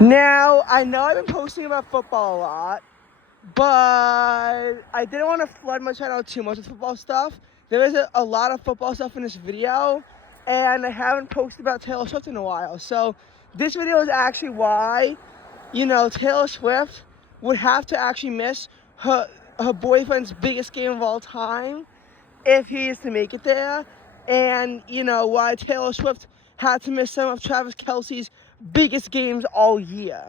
Now, I know I've been posting about football a lot, but I didn't want to flood my channel too much with football stuff. There is a lot of football stuff in this video, and I haven't posted about Taylor Swift in a while. So this video is actually why, Taylor Swift would have to actually miss her boyfriend's biggest game of all time if he is to make it there, and why Taylor Swift had to miss some of Travis Kelce's biggest games all year,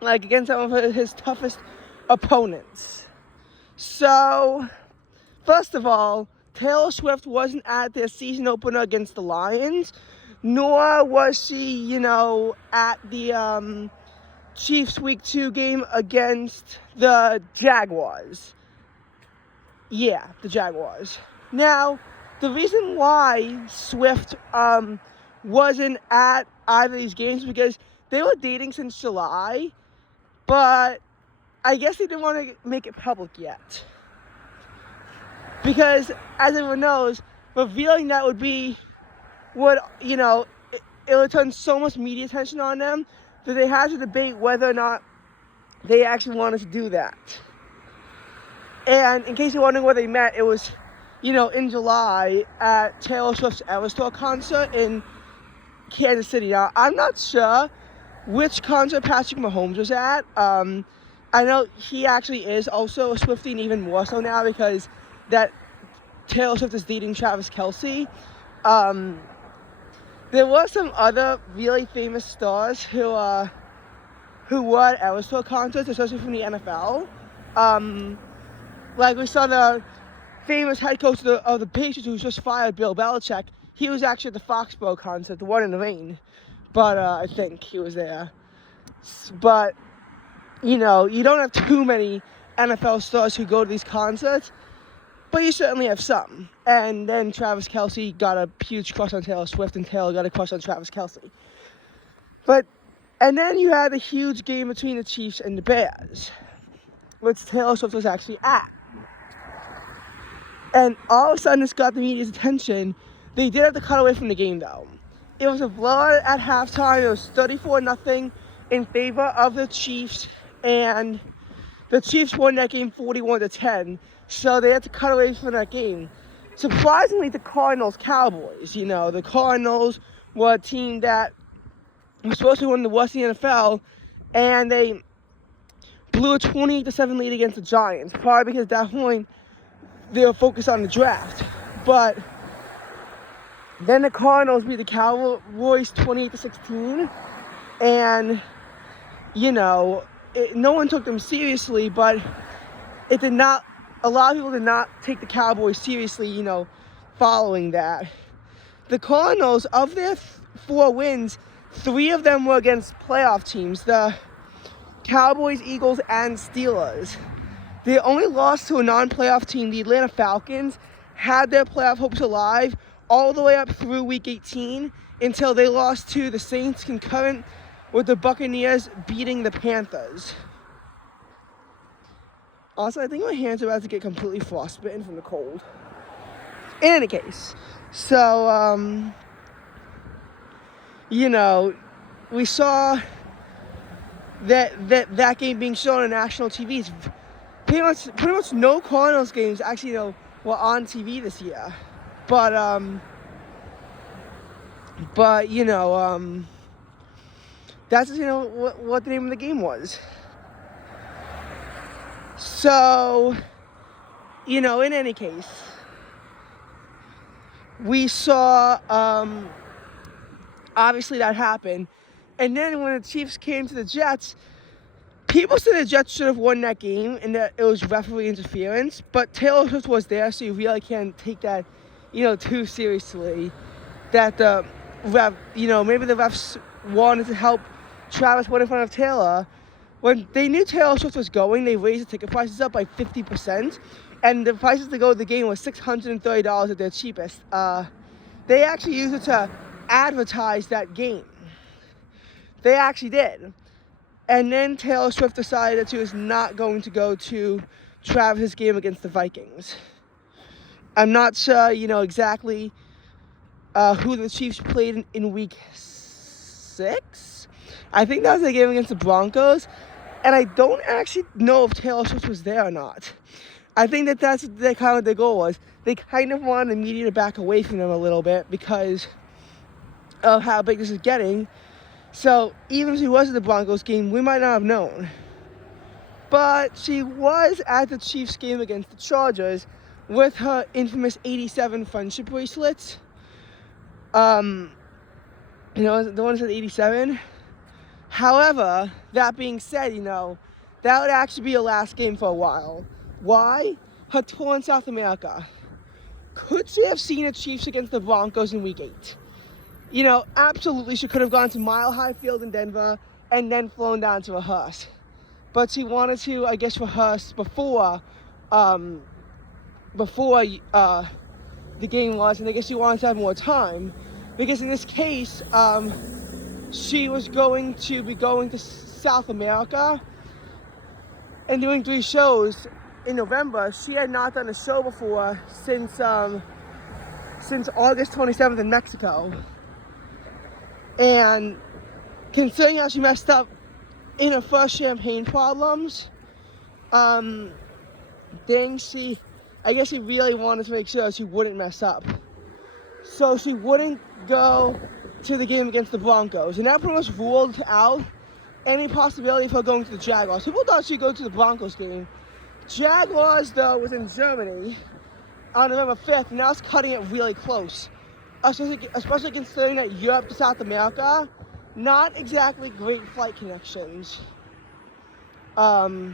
like against some of his toughest opponents. So, first of all, Taylor Swift wasn't at their season opener against the Lions, nor was she, at the Chiefs Week 2 game against the Jaguars. Yeah, the Jaguars. Now, the reason why Swift wasn't at either of these games is because they were dating since July, but I guess they didn't want to make it public yet. Because, as everyone knows, revealing that would be it would turn so much media attention on them that they had to debate whether or not they actually wanted to do that. And in case you're wondering where they met, it was, in July at Taylor Swift's Eras Tour concert in Kansas City. Now, I'm not sure which concert Patrick Mahomes was at. I know he actually is also a Swiftie, and even more so now because that Taylor Swift is dating Travis Kelce. There were some other really famous stars who were at Eras Tour concerts, especially from the NFL. Like we saw the famous head coach of the Patriots who just fired, Bill Belichick. He was actually at the Foxborough concert, the one in the rain. But I think he was there. But, you don't have too many NFL stars who go to these concerts, but you certainly have some. And then Travis Kelce got a huge crush on Taylor Swift, and Taylor got a crush on Travis Kelce. And then you had a huge game between the Chiefs and the Bears, which Taylor Swift was actually at. And all of a sudden, this got the media's attention. They did have to cut away from the game, though. It was a blowout at halftime. It was 34-0 in favor of the Chiefs, and the Chiefs won that game 41-10. So they had to cut away from that game. Surprisingly, the Cardinals-Cowboys. The Cardinals were a team that was supposed to win the West in the NFL, and they blew a 28-7 lead against the Giants. Probably because at that point they were focused on the draft. But then the Cardinals beat the Cowboys 28-16, and no one took them seriously, but it did not. A lot of people did not take the Cowboys seriously, following that. The Cardinals, of their 4 wins, 3 of them were against playoff teams, the Cowboys, Eagles, and Steelers. They only lost to a non-playoff team. The Atlanta Falcons had their playoff hopes alive all the way up through Week 18 until they lost to the Saints, concurrent with the Buccaneers beating the Panthers. Also, I think my hands are about to get completely frostbitten from the cold. In any case, so, we saw that game being shown on national TV. Pretty much no Cardinals games actually, were on TV this year. But that's just, what the name of the game was. So, in any case, we saw, obviously that happened. And then when the Chiefs came to the Jets, people said the Jets should have won that game and that it was referee interference. But Taylor Swift was there, so you really can't take that, too seriously. That the ref, maybe the refs wanted to help Travis win in front of Taylor. When they knew Taylor Swift was going, they raised the ticket prices up by 50%. And the prices to go to the game was $630 at their cheapest. They actually used it to advertise that game. They actually did. And then Taylor Swift decided that she was not going to go to Travis's game against the Vikings. I'm not sure, exactly who the Chiefs played in week 6. I think that was the game against the Broncos. And I don't actually know if Taylor Swift was there or not. I think that's kind of their goal was. They kind of wanted the media to back away from them a little bit because of how big this is getting. So even if she was at the Broncos game, we might not have known. But she was at the Chiefs game against the Chargers with her infamous 87 friendship bracelets. The one that said 87. However, that being said, that would actually be her last game for a while. Why? Her tour in South America. Could she have seen the Chiefs against the Broncos in Week 8? Absolutely, she could have gone to Mile High Field in Denver and then flown down to rehearse. But she wanted to, I guess, rehearse before the game was, and I guess she wanted to have more time. Because in this case, she was going to be going to South America and doing 3 shows in November. She had not done a show before since August 27th in Mexico. And considering how she messed up in her first champagne problems, I guess she really wanted to make sure she wouldn't mess up. So she wouldn't go to the game against the Broncos. And that pretty much ruled out any possibility of her going to the Jaguars. People thought she'd go to the Broncos game. Jaguars, though, was in Germany on November 5th, and that's cutting it really close. Especially considering that Europe to South America, not exactly great flight connections. Though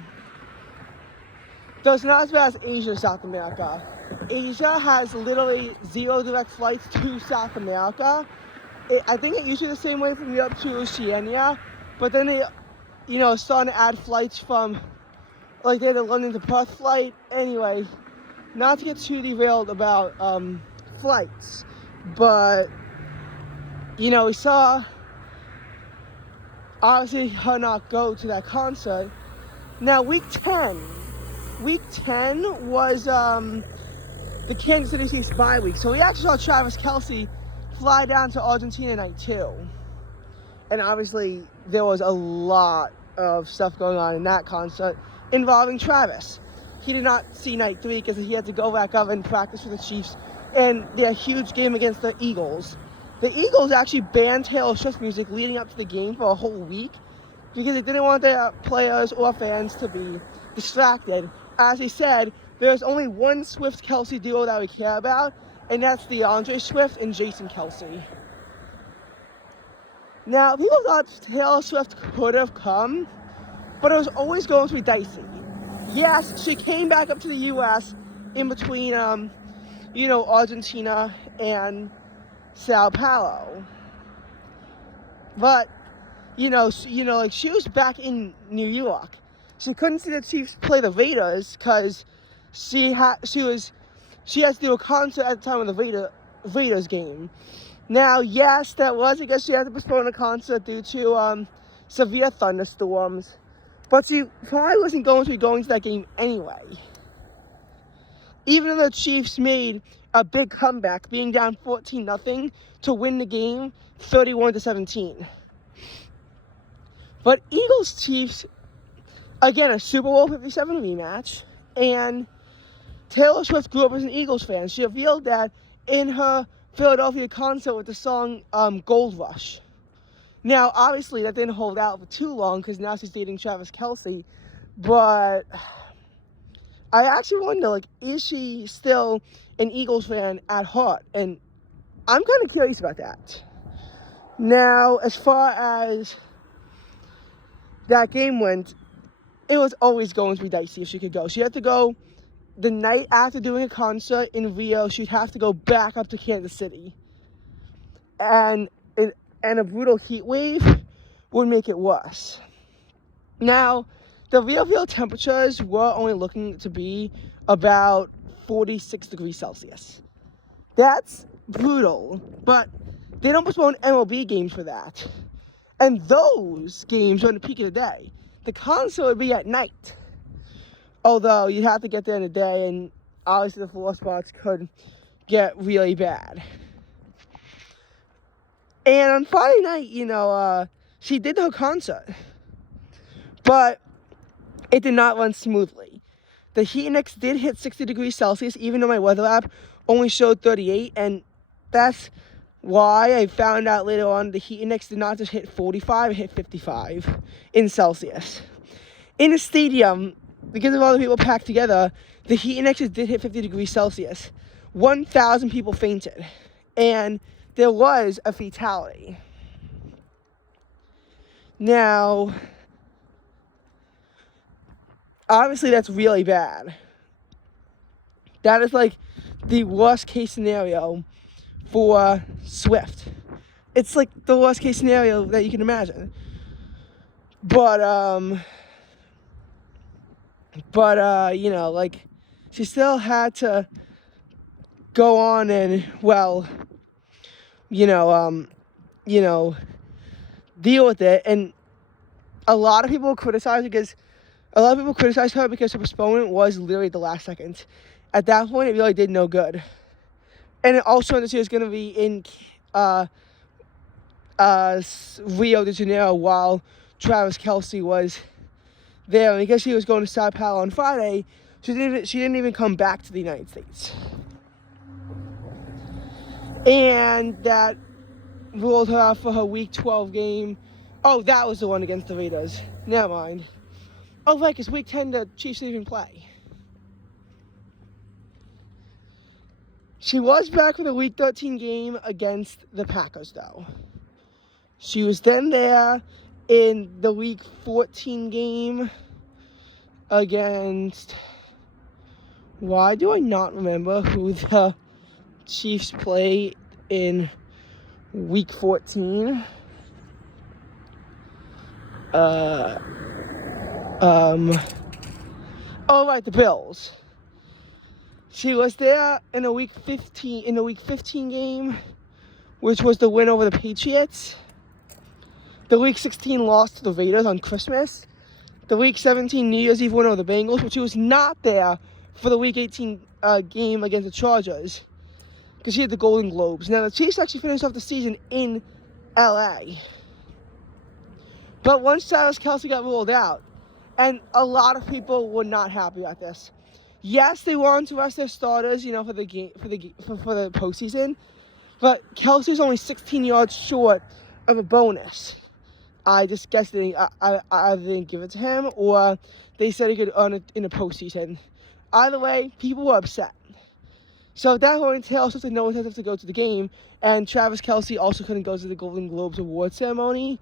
not as bad as Asia to South America. Asia has literally 0 direct flights to South America. I think it usually the same way from Europe to Oceania, but then they, starting to add flights from, like they had a London to Perth flight. Anyway, not to get too derailed about flights, but, we saw, obviously, her not go to that concert. Now, Week 10 was the Kansas City Chiefs bye week. So we actually saw Travis Kelce fly down to Argentina night 2. And obviously, there was a lot of stuff going on in that concert involving Travis. He did not see night 3 because he had to go back up and practice for the Chiefs in their huge game against the Eagles. The Eagles actually banned Taylor Swift music leading up to the game for a whole week because they didn't want their players or fans to be distracted. As he said, there's only one Swift-Kelce duo that we care about, and that's DeAndre Swift and Jason Kelce. Now, people thought Taylor Swift could have come, but it was always going to be dicey. Yes, she came back up to the U.S. in between, Argentina and Sao Paulo. But, she was back in New York. She couldn't see the Chiefs play the Raiders because she had to do a concert at the time of the Raiders game. Now, yes, I guess she had to postpone a concert due to severe thunderstorms, but she probably wasn't going to be going to that game anyway. Even though the Chiefs made a big comeback, being down 14-0 to win the game 31-17. But Eagles-Chiefs, again, a Super Bowl 57 rematch, and Taylor Swift grew up as an Eagles fan. She revealed that in her Philadelphia concert with the song Gold Rush. Now, obviously, that didn't hold out for too long because now she's dating Travis Kelce, but I actually wonder, is she still an Eagles fan at heart? And I'm kind of curious about that. Now, as far as that game went, it was always going to be dicey if she could go. She had to go the night after doing a concert in Rio. She'd have to go back up to Kansas City. And a brutal heat wave would make it worse. Now, the real field temperatures were only looking to be about 46 degrees Celsius. That's brutal, but they don't postpone MLB games for that. And those games are in the peak of the day. The concert would be at night. Although you'd have to get there in the day, and obviously the floor spots could get really bad. And on Friday night, she did her concert, but it did not run smoothly. The heat index did hit 60 degrees Celsius, even though my weather app only showed 38, and that's why I found out later on the heat index did not just hit 45, it hit 55 in Celsius. In the stadium, because of all the people packed together, the heat index did hit 50 degrees Celsius. 1,000 people fainted, and there was a fatality. Now, obviously that's really bad. That is like the worst case scenario for Swift. It's like the worst case scenario that you can imagine. But like, she still had to go on and, deal with it. And a lot of people criticized her because her postponement was literally the last second. At that point, it really did no good. And it also that she was going to be in Rio de Janeiro while Travis Kelce was there. And because she was going to Sao Paulo on Friday, she didn't even come back to the United States. And that ruled her out for her Week 12 game. Oh, that was the one against the Raiders. Never mind. Oh, right, because Week 10, the Chiefs didn't even play. She was back for the Week 13 game against the Packers, though. She was then there in the Week 14 game against... Why do I not remember who the Chiefs play in Week 14? Oh, right, the Bills. She was there in the Week 15 game, which was the win over the Patriots. The Week 16 loss to the Raiders on Christmas. The Week 17 New Year's Eve win over the Bengals, but she was not there for the Week 18 game against the Chargers because she had the Golden Globes. Now, the Chiefs actually finished off the season in L.A. But once Travis Kelce got ruled out, and a lot of people were not happy about this. Yes, they wanted to rest their starters, for the game for the postseason, but Kelce was only 16 yards short of a bonus. I just guess they either didn't give it to him or they said he could earn it in the postseason. Either way, people were upset. So at that point, Taylor Swift had no incentive to go to the game, and Travis Kelce also couldn't go to the Golden Globes award ceremony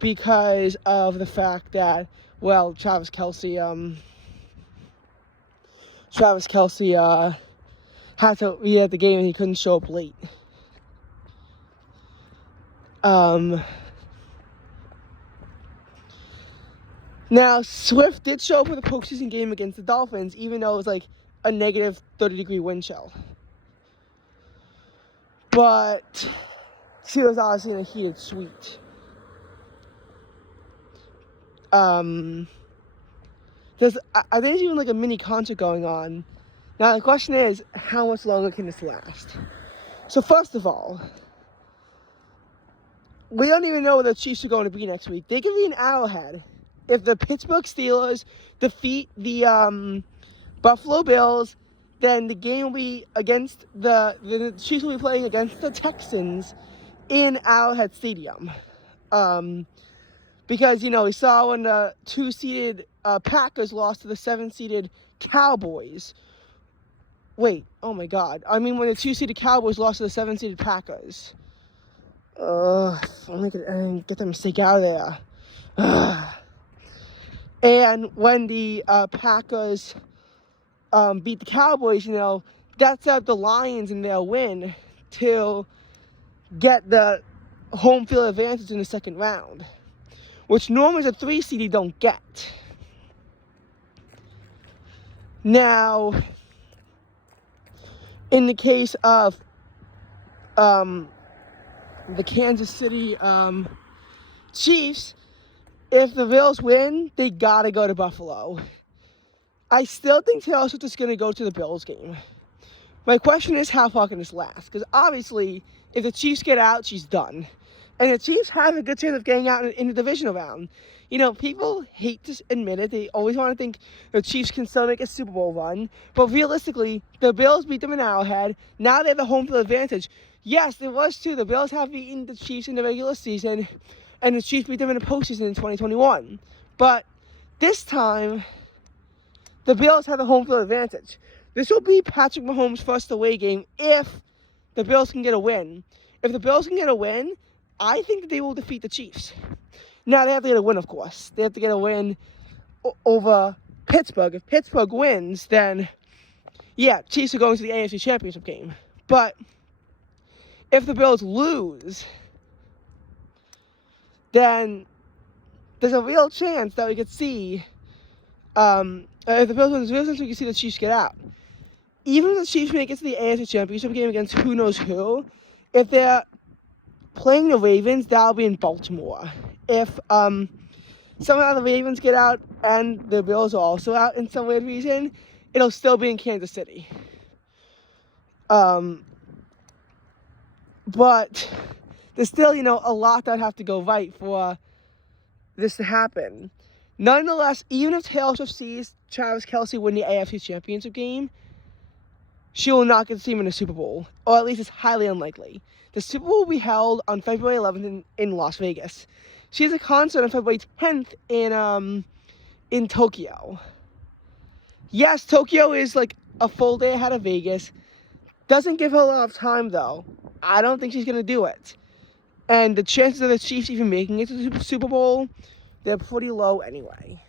because of the fact that, Travis Kelce had to be at the game and he couldn't show up late. Now, Swift did show up for the postseason game against the Dolphins, even though it was like a negative 30-degree wind chill. But she was obviously in a heated suite. I think there's even like a mini concert going on. Now, the question is, how much longer can this last? So, first of all, we don't even know where the Chiefs are going to be next week. They could be in Arrowhead. If the Pittsburgh Steelers defeat the Buffalo Bills, then the game will be against the Chiefs will be playing against the Texans in Arrowhead Stadium. Because, we saw when the 2-seeded Packers lost to the 7-seeded Cowboys. Wait, oh my God. I mean, when the 2-seeded Cowboys lost to the 7-seeded Packers. Let me get that mistake out of there. And when the Packers beat the Cowboys, that set up the Lions in their win to get the home field advantage in the second round, which normally as a 3-seed you don't get. Now, in the case of the Kansas City Chiefs, if the Bills win, they gotta go to Buffalo. I still think Taylor Swift is going to go to the Bills game. My question is, how far can this last? Because obviously, if the Chiefs get out, she's done. And the Chiefs have a good chance of getting out in the divisional round. You know, people hate to admit it. They always want to think the Chiefs can still make a Super Bowl run. But realistically, the Bills beat them in Arrowhead. Now they have the home field advantage. Yes, there was too. The Bills have beaten the Chiefs in the regular season, and the Chiefs beat them in the postseason in 2021. But this time, the Bills have the home field advantage. This will be Patrick Mahomes' first away game if the Bills can get a win. If the Bills can get a win, I think that they will defeat the Chiefs. Now, they have to get a win, of course. They have to get a win over Pittsburgh. If Pittsburgh wins, then, yeah, Chiefs are going to the AFC Championship game. But if the Bills lose, then there's a real chance that we could see, if the Bills win, there's a real chance we could see the Chiefs get out. Even if the Chiefs make it to the AFC Championship game against who knows who, if they're playing the Ravens, that'll be in Baltimore. If somehow the Ravens get out and the Bills are also out in some weird reason, it'll still be in Kansas City. But there's still, a lot that would have to go right for this to happen. Nonetheless, even if Taylor Swift sees Travis Kelce win the AFC Championship game, she will not get to see him in the Super Bowl, or at least it's highly unlikely. The Super Bowl will be held on February 11th in Las Vegas. She has a concert on February 10th in Tokyo. Yes, Tokyo is like a full day ahead of Vegas. Doesn't give her a lot of time, though. I don't think she's going to do it. And the chances of the Chiefs even making it to the Super Bowl, they're pretty low anyway.